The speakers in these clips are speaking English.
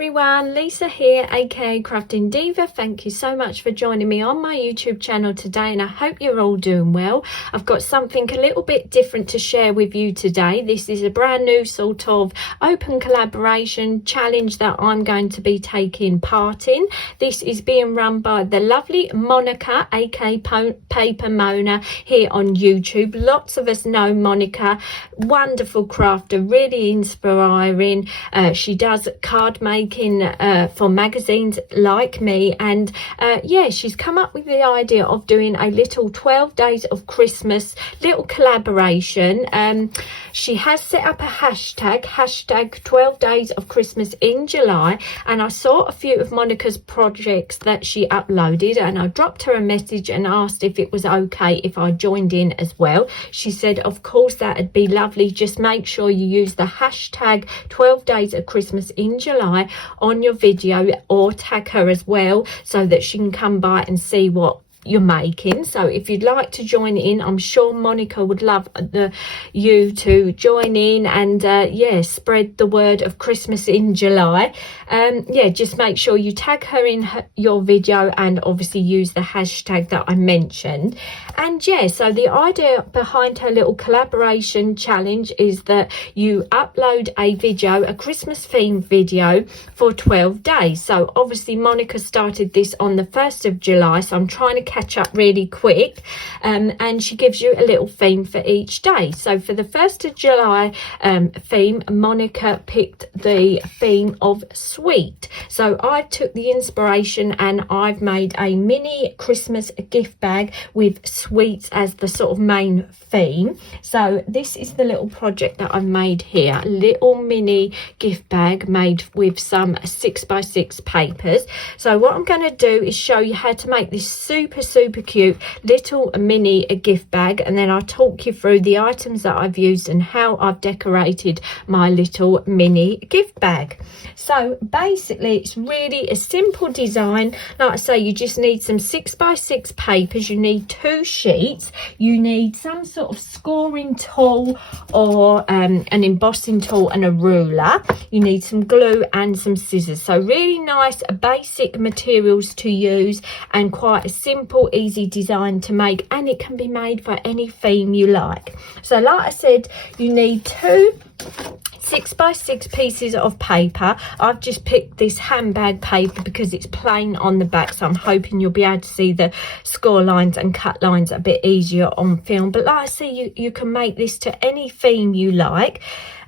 everyone, Lisa here, aka Crafting Diva. Thank you so much for joining me on my YouTube channel today, and I hope you're all doing well. I've got something a little bit different to share with you today. This is a brand new sort of open collaboration challenge that I'm going to be taking part in. This is being run by the lovely Monika, aka Paper Mona, here on YouTube. Lots of us know Monika, wonderful crafter, really inspiring. She does card making for magazines like me, and yeah, she's come up with the idea of doing a little 12 days of Christmas little collaboration. She has set up a hashtag 12 days of Christmas in July, and I saw a few of Monika's projects that she uploaded, and I dropped her a message and asked if it was okay if I joined in as well. She said of course, that'd be lovely. Just make sure you use the hashtag 12 days of Christmas in July on your video, or tag her as well so that she can come by and see what you're making. So if you'd like to join in, I'm sure Monika would love you to join in and yeah, spread the word of Christmas in July. Yeah, just make sure you tag her in your video, and obviously use the hashtag that I mentioned. And yeah, so the idea behind her little collaboration challenge is that you upload a video, a Christmas themed video, for 12 days. So obviously Monika started this on the 1st of July, so I'm trying to catch up really quick, and she gives you a little theme for each day. So for the 1st of July theme, Monika picked the theme of sweet. So I took the inspiration and I've made a mini Christmas gift bag with sweets as the sort of main theme. So this is the little project that I've made here, a little mini gift bag made with some 6x6 papers. So what I'm going to do is show you how to make this super cute little mini gift bag, and then I'll talk you through the items that I've used and how I've decorated my little mini gift bag. So basically it's really a simple design. Like I say, you just need some 6x6 papers, you need 2 sheets, you need some sort of scoring tool or an embossing tool and a ruler, you need some glue and some scissors. So really nice basic materials to use, and quite a simple easy design to make, and it can be made for any theme you like. So like I said, you need 2 6x6 pieces of paper. I've just picked this handbag paper because it's plain on the back, so I'm hoping you'll be able to see the score lines and cut lines a bit easier on film. But like I say, you can make this to any theme you like.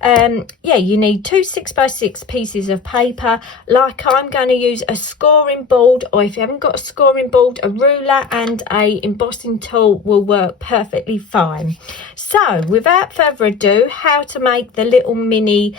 Yeah, you need 2 6x6 pieces of paper. Like I'm going to use a scoring board, or if you haven't got a scoring board, a ruler and a embossing tool will work perfectly fine. So without further ado, how to make the little mini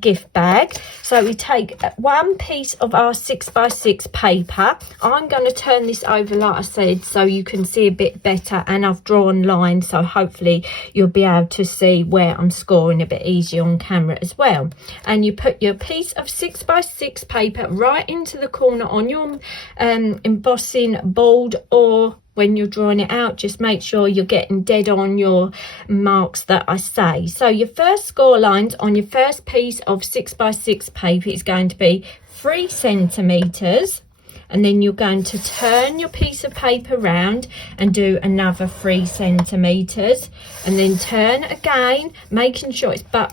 gift bag. So we take 1 piece of our 6x6 paper. I'm going to turn this over, like I said, so you can see a bit better, and I've drawn lines, so hopefully you'll be able to see where I'm scoring a bit easier on camera as well. And you put your piece of 6x6 paper right into the corner on your embossing board, or when you're drawing it out, just make sure you're getting dead on your marks that I say. So your first score lines on your first piece of 6x6 paper is going to be 3 centimeters, and then you're going to turn your piece of paper round and do another 3 centimeters, and then turn again, making sure it's butt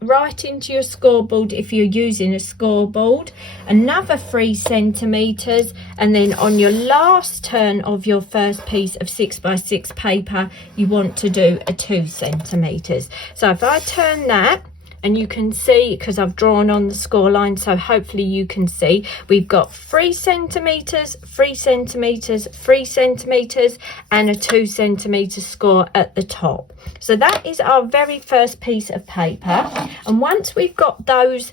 right into your scoreboard if you're using a scoreboard, another 3 centimeters, and then on your last turn of your first piece of 6x6 paper, you want to do a 2 centimeters. So if I turn that, and you can see, because I've drawn on the score line, so hopefully you can see, we've got 3 centimeters, 3 centimeters, 3 centimeters, and a 2 centimeter score at the top. So that is our very first piece of paper. And once we've got those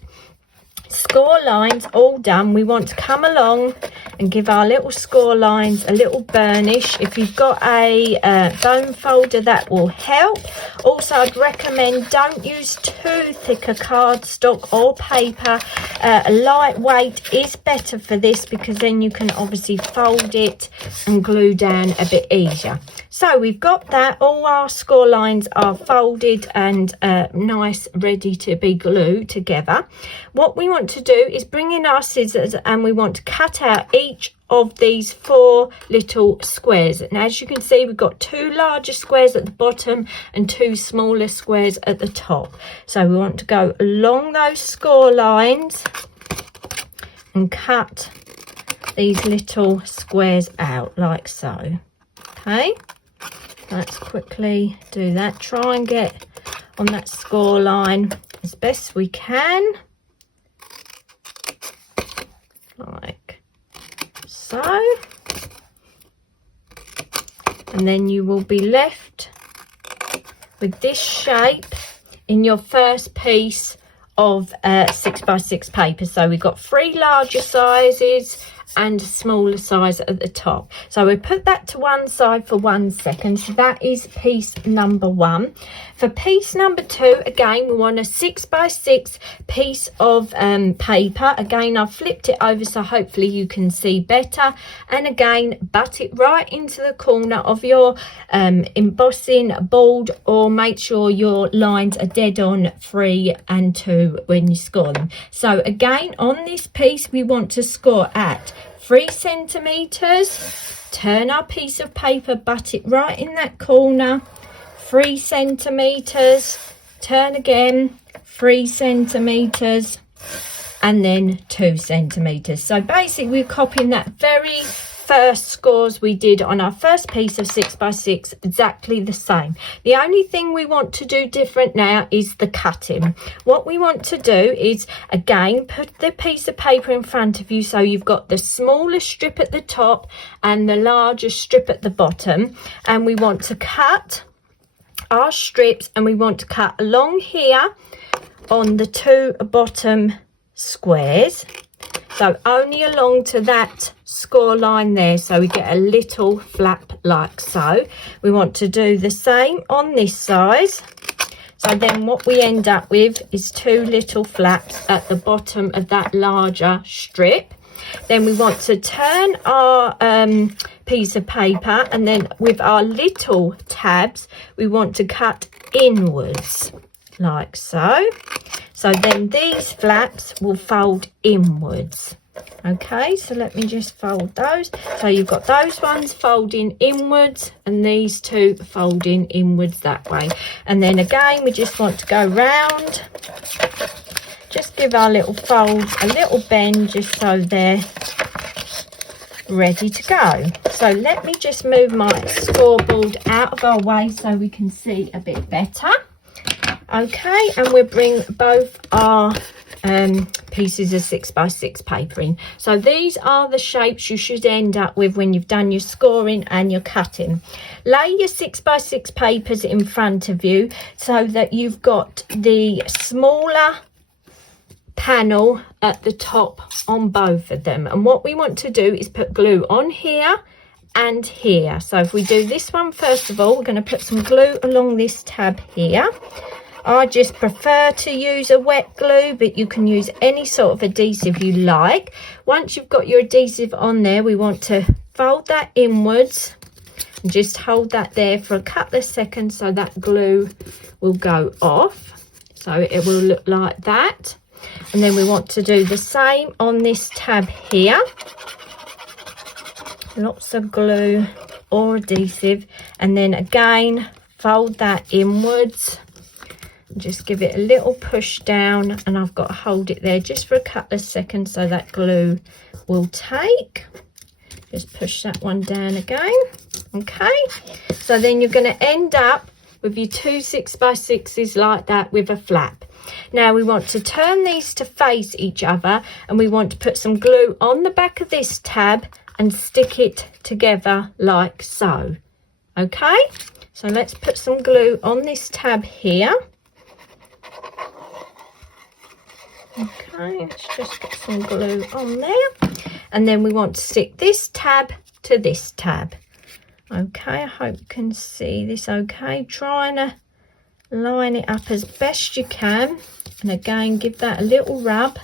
score lines all done, we want to come along and give our little score lines a little burnish. If you've got a bone folder, that will help. Also, I'd recommend don't use too thick a cardstock or paper. Lightweight is better for this because then you can obviously fold it and glue down a bit easier. So we've got that. All our score lines are folded and nice, ready to be glued together. What we want to do is bring in our scissors and we want to cut out each of these 4 little squares. And as you can see, we've got 2 larger squares at the bottom and 2 smaller squares at the top. So we want to go along those score lines and cut these little squares out like so. Okay, let's quickly do that. Try and get on that score line as best we can, like so. And then you will be left with this shape in your first piece of 6x6 paper. So we've got 3 larger sizes and a smaller size at the top. So we put that to one side for 1 second. So that is piece number 1. For piece number 2, again, we want a 6x6 piece of paper. Again, I've flipped it over so hopefully you can see better. And again, butt it right into the corner of your embossing board, or make sure your lines are dead on 3 and 2 when you score them. So again, on this piece, we want to score at 3 centimeters. Turn our piece of paper, butt it right in that corner, 3 centimeters, turn again, 3 centimeters, and then 2 centimeters. So basically we're copying that very first scores we did on our first piece of 6x6, exactly the same. The only thing we want to do different now is the cutting. What we want to do is, again, put the piece of paper in front of you so you've got the smaller strip at the top and the larger strip at the bottom, and we want to cut our strips, and we want to cut along here on the 2 bottom squares, so only along to that score line there, so we get a little flap like so. We want to do the same on this size, so then what we end up with is 2 little flaps at the bottom of that larger strip. Then we want to turn our piece of paper, and then with our little tabs we want to cut inwards like so. So then these flaps will fold inwards. Okay, so let me just fold those. So you've got those ones folding inwards and these 2 folding inwards that way. And then again, we just want to go round. Just give our little folds a little bend just so they're ready to go. So let me just move my scoreboard out of our way so we can see a bit better. Okay, and we'll bring both our pieces of 6x6 paper in. So these are the shapes you should end up with when you've done your scoring and your cutting. Lay your 6x6 papers in front of you so that you've got the smaller panel at the top on both of them. And what we want to do is put glue on here and here. So if we do this one first of all, we're going to put some glue along this tab here. I just prefer to use a wet glue, but you can use any sort of adhesive you like. Once you've got your adhesive on there, we want to fold that inwards and just hold that there for a couple of seconds so that glue will go off. So it will look like that. And then we want to do the same on this tab here. Lots of glue or adhesive, and then again fold that inwards. Just give it a little push down, and I've got to hold it there just for a couple of seconds so that glue will take. Just push that one down again. Okay, so then you're going to end up with your 2 6x6s like that with a flap. Now we want to turn these to face each other, and we want to put some glue on the back of this tab and stick it together like so. Okay, so let's put some glue on this tab here. Okay, let's just get some glue on there. And then we want to stick this tab to this tab. Okay, I hope you can see this okay. Trying to line it up as best you can. And again, give that a little rub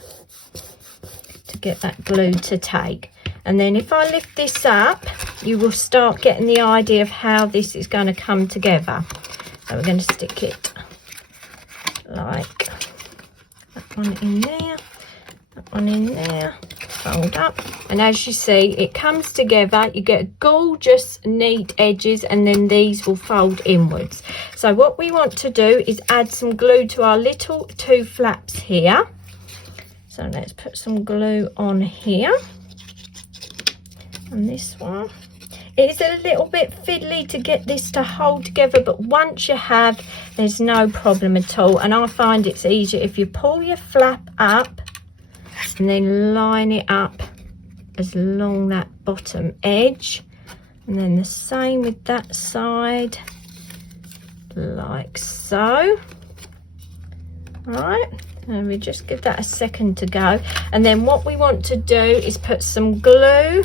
to get that glue to take. And then if I lift this up, you will start getting the idea of how this is going to come together. So we're going to stick it like that one in there, that one in there, fold up, and as you see it comes together. You get gorgeous neat edges, and then these will fold inwards. So what we want to do is add some glue to our little two flaps here. So let's put some glue on here, and this one. It's a little bit fiddly to get this to hold together, but once you have, there's no problem at all. And I find it's easier if you pull your flap up and then line it up as along that bottom edge, and then the same with that side, like so. All right, and we just give that a second to go. And then what we want to do is put some glue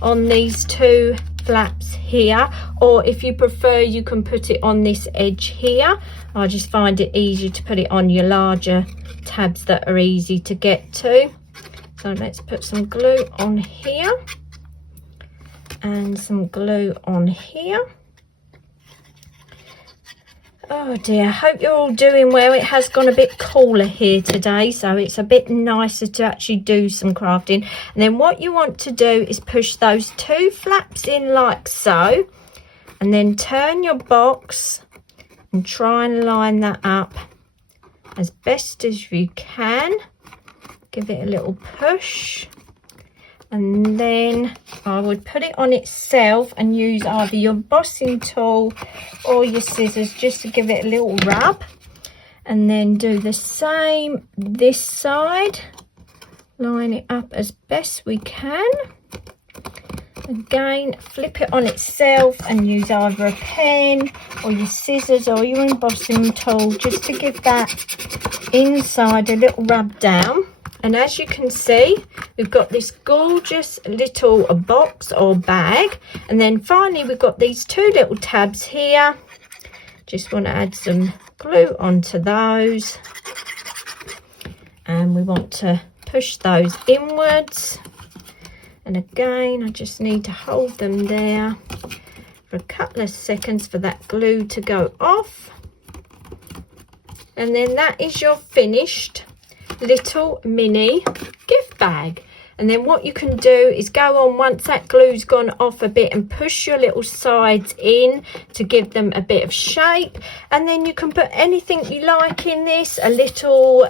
on these two flaps here, or if you prefer you can put it on this edge here. I just find it easier to put it on your larger tabs that are easy to get to. So let's put some glue on here and some glue on here. Oh dear, hope you're all doing well. It has gone a bit cooler here today, so it's a bit nicer to actually do some crafting. And then what you want to do is push those two flaps in like so, and then turn your box and try and line that up as best as you can. Give it a little push, and then I would put it on itself and use either your embossing tool or your scissors just to give it a little rub, and then do the same this side. Line it up as best we can. Again, flip it on itself and use either a pen or your scissors or your embossing tool just to give that inside a little rub down. And as you can see, we've got this gorgeous little box or bag. And then finally, we've got these two little tabs here. Just want to add some glue onto those. And we want to push those inwards. And again, I just need to hold them there for a couple of seconds for that glue to go off. And then that is your finished little mini gift bag. And then what you can do is go on, once that glue's gone off a bit, and push your little sides in to give them a bit of shape. And then you can put anything you like in this, a little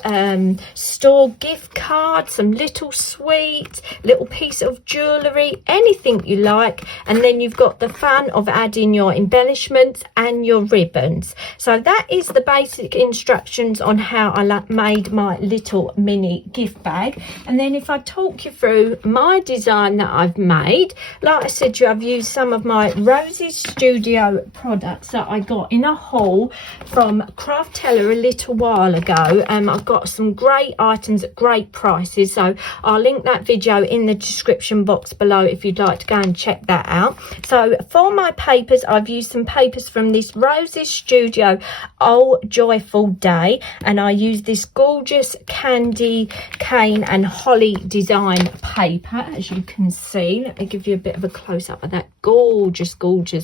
store gift card, some little sweets, little piece of jewellery, anything you like. And then you've got the fun of adding your embellishments and your ribbons. So that is the basic instructions on how I made my little mini gift bag. And then if I talk you through my design that I've made, like I said to you, I've used some of my Rosie Studio products that I got in a haul from Craftella a little while ago. I've got some great items at great prices, so I'll link that video in the description box below if you'd like to go and check that out. So for my papers, I've used some papers from this Rosie Studio Oh Joyful Day, and I used this gorgeous candy cane and holly design paper, as you can see. Let me give you a bit of a close-up of that gorgeous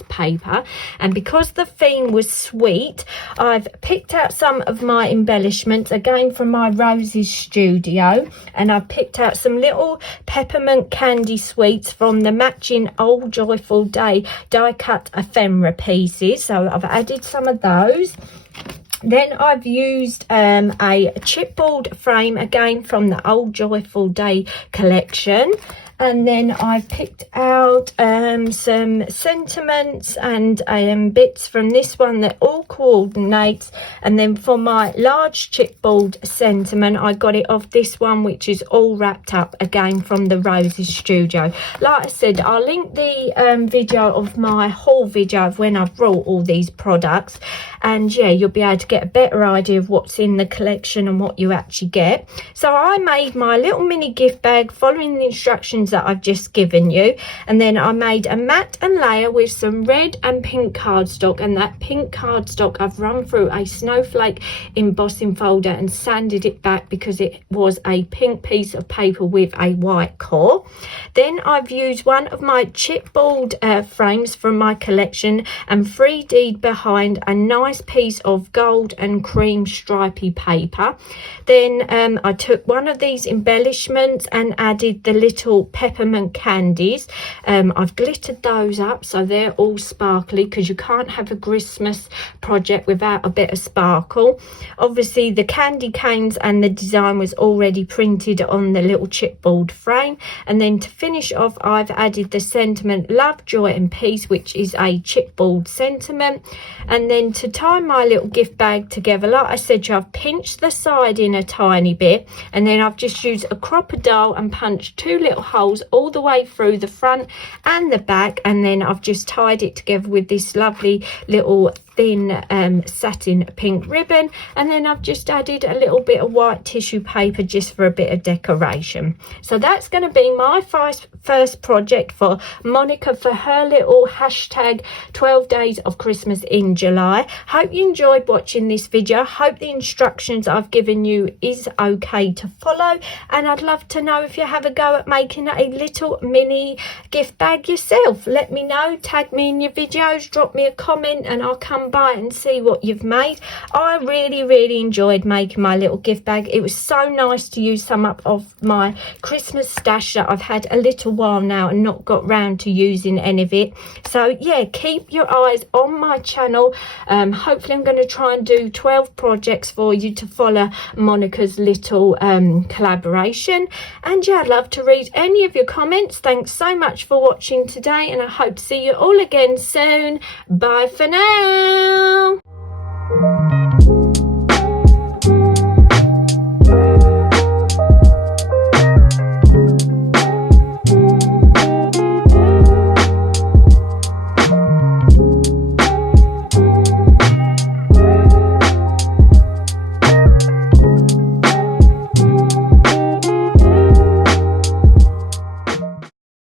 paper. And because the theme was sweet, I've picked out some of my embellishments again from my Rosie Studio, and I've picked out some little peppermint candy sweets from the matching Old Joyful Day die cut ephemera pieces, so I've added some of those. Then I've used a chipboard frame again from the Old Joyful Day collection, and then I've picked out some sentiments and bits from this one that all coordinates. And then for my large chipboard sentiment, I got it off this one, which is all wrapped up again from the Rosie studio. Like I said, I'll link the video of my haul video of when I've brought all these products, and yeah, you'll be able to get a better idea of what's in the collection and what you actually get. So I made my little mini gift bag following the instructions that I've just given you, and then I made a mat and layer with some red and pink cardstock, and that pink cardstock I've run through a snowflake embossing folder and sanded it back because it was a pink piece of paper with a white core. Then I've used one of my chipboard frames from my collection and 3D'd behind a nice piece of gold and cream stripy paper. Then I took one of these embellishments and added the little peppermint candies. I've glittered those up so they're all sparkly, because you can't have a Christmas project without a bit of sparkle. Obviously the candy canes and the design was already printed on the little chipboard frame. And then to finish off, I've added the sentiment love, joy and peace, which is a chipboard sentiment. And then to tie my little gift bag together, like I said, I've pinched the side in a tiny bit, and then I've just used a crocodile and punched 2 little holes all the way through the front and the back, and then I've just tied it together with this lovely little thin satin pink ribbon. And then I've just added a little bit of white tissue paper just for a bit of decoration. So that's going to be my first project for Monika for her little hashtag 12 days of Christmas in July. Hope you enjoyed watching this video. Hope the instructions I've given you is okay to follow, and I'd love to know if you have a go at making a little mini gift bag yourself. Let me know, tag me in your videos, drop me a comment, and I'll come by and see what you've made. I really enjoyed making my little gift bag. It was so nice to use some up of my Christmas stash that I've had a little while now and not got round to using any of it. So yeah, keep your eyes on my channel. Hopefully I'm going to try and do 12 projects for you to follow Monika's little collaboration. And yeah, I'd love to read any of your comments. Thanks so much for watching today, and I hope to see you all again soon. Bye for now.